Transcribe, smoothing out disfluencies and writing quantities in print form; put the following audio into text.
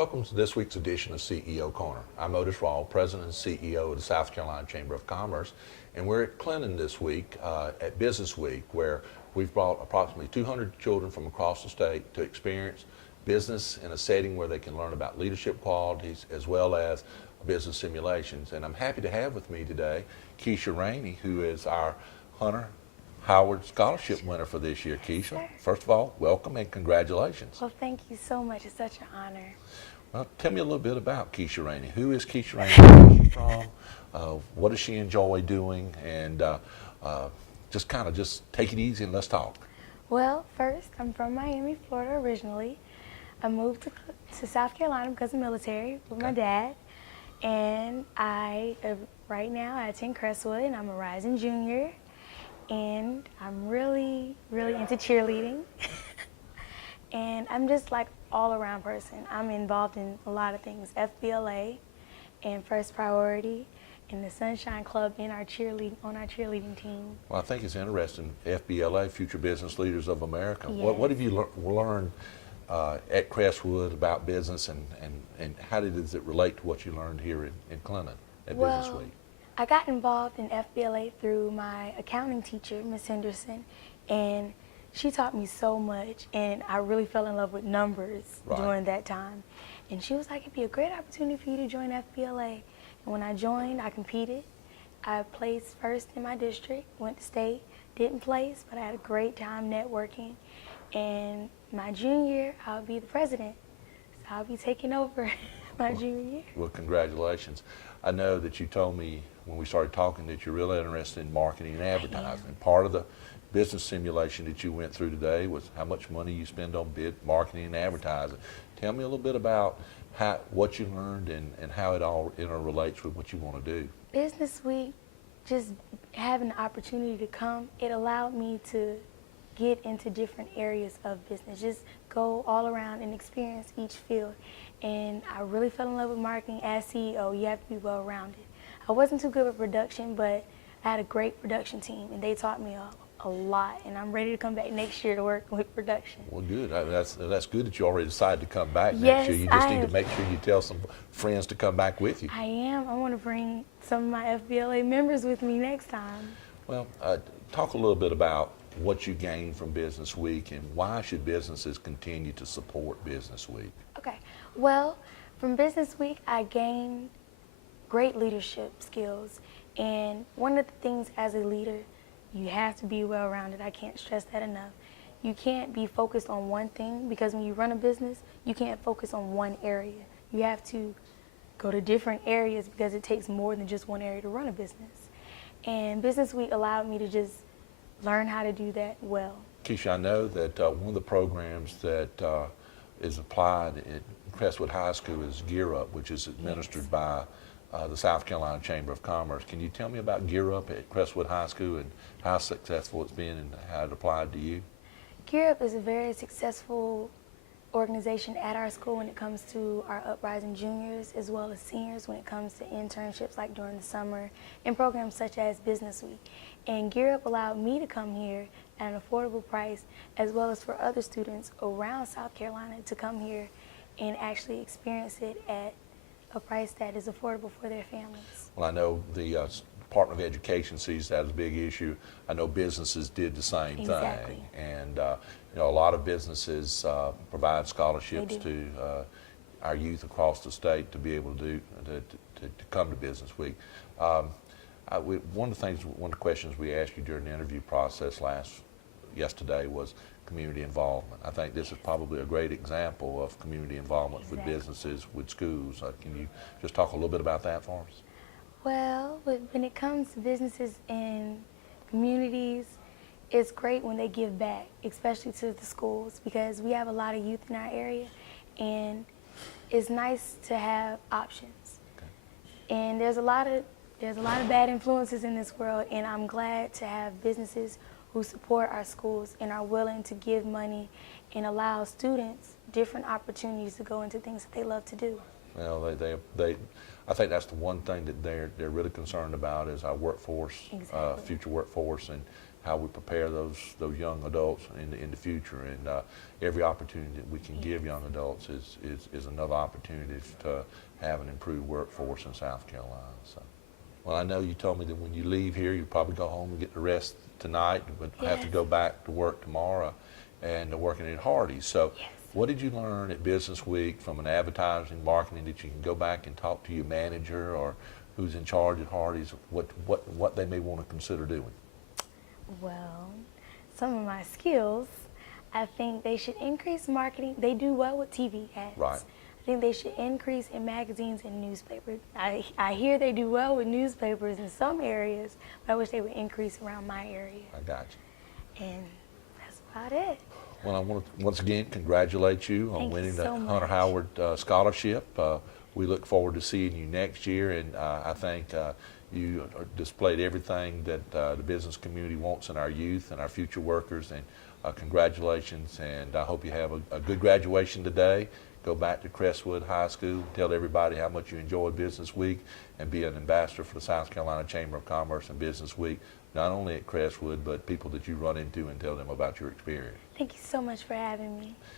Welcome to this week's edition of CEO Corner. I'm Otis Rawl, President and CEO of the South Carolina Chamber of Commerce, and we're at Clinton this week at Business Week, where we've brought approximately 200 children from across the state to experience business in a setting where they can learn about leadership qualities as well as business simulations. And I'm happy to have with me today Kesha Rainey, who is our Hunter Howard Scholarship winner for this year. Keisha, first of all, welcome and congratulations. Well, thank you so much. It's such an honor. Well, tell me a little bit about Kesha Rainey. Who is Kesha Rainey? Where is she from? What does she enjoy doing? And just take it easy and let's talk. Well, first, I'm from Miami, Florida originally. I moved to South Carolina because of military with my dad. And right now I attend Crestwood, and I'm a rising junior. And I'm really, really into cheerleading. And I'm just like all-around person. I'm involved in a lot of things, FBLA and First Priority and the Sunshine Club on our cheerleading team. Well, I think it's interesting, FBLA, Future Business Leaders of America. Yes. What have you learned at Crestwood about business, and how does it relate to what you learned here in Clinton at Business Week? I got involved in FBLA through my accounting teacher, Miss Henderson, and she taught me so much, and I really fell in love with numbers during that time. And she was like, it'd be a great opportunity for you to join FBLA. And when I joined, I competed. I placed first in my district, went to state, didn't place, but I had a great time networking. And my junior year, I'll be the president. So I'll be taking over my junior year. Well, congratulations. I know that you told me when we started talking that you're really interested in marketing and advertising. And part of the business simulation that you went through today was how much money you spend on marketing and advertising. Tell me a little bit about what you learned and how it all interrelates with what you want to do. Business Week, just having the opportunity to come, it allowed me to get into different areas of business, just go all around and experience each field. And I really fell in love with marketing. As CEO, you have to be well-rounded. I wasn't too good with production, but I had a great production team, and they taught me a lot, and I'm ready to come back next year to work with production. Well, good. That's good that you already decided to come back Yes, next year. You just need to make sure you tell some friends to come back with you. I am. I want to bring some of my FBLA members with me next time. Well, talk a little bit about what you gained from Business Week and why should businesses continue to support Business Week? Okay. Well, from Business Week, I gained great leadership skills. And one of the things as a leader, you have to be well-rounded. I can't stress that enough. You can't be focused on one thing, because when you run a business, you can't focus on one area. You have to go to different areas because it takes more than just one area to run a business. And Business Week allowed me to just learn how to do that well. Keisha, I know that one of the programs that is applied at Crestwood High School is Gear Up, which is administered by the South Carolina Chamber of Commerce. Can you tell me about Gear Up at Crestwood High School and how successful it's been and how it applied to you? Gear Up is a very successful organization at our school when it comes to our uprising juniors as well as seniors when it comes to internships like during the summer and programs such as Business Week. And Gear Up allowed me to come here at an affordable price as well as for other students around South Carolina to come here and actually experience it at a price that is affordable for their families. Well, I know the Department of Education sees that as a big issue. I know businesses did the same thing. And a lot of businesses provide scholarships to our youth across the state to be able to come to Business Week. One of the questions we asked you during the interview process yesterday was community involvement. I think this is probably a great example of community involvement with businesses, with schools. Can you just talk a little bit about that for us? Well, when it comes to businesses and communities, it's great when they give back, especially to the schools, because we have a lot of youth in our area, and it's nice to have options. Okay. And there's a lot of bad influences in this world, and I'm glad to have businesses who support our schools and are willing to give money and allow students different opportunities to go into things that they love to do. Well, I think that's the one thing that they're really concerned about is our workforce, future workforce, and how we prepare those young adults in the future. And every opportunity that we can give young adults is another opportunity to have an improved workforce in South Carolina. So, well, I know you told me that when you leave here, you probably go home and get the rest tonight, but have to go back to work tomorrow and working at Hardee's. So what did you learn at Business Week from an advertising, marketing, that you can go back and talk to your manager or who's in charge at Hardee's, what they may want to consider doing? Well, some of my skills, I think they should increase marketing. They do well with TV ads. Right. I think they should increase in magazines and newspapers. I hear they do well with newspapers in some areas, but I wish they would increase around my area. I got you. And that's about it. Well, I want to once again congratulate you on winning the Hunter Howard Scholarship. We look forward to seeing you next year, and I think you displayed everything that the business community wants in our youth and our future workers, and congratulations, and I hope you have a good graduation today. Go back to Crestwood High School, tell everybody how much you enjoyed Business Week, and be an ambassador for the South Carolina Chamber of Commerce and Business Week, not only at Crestwood, but people that you run into, and tell them about your experience. Thank you so much for having me.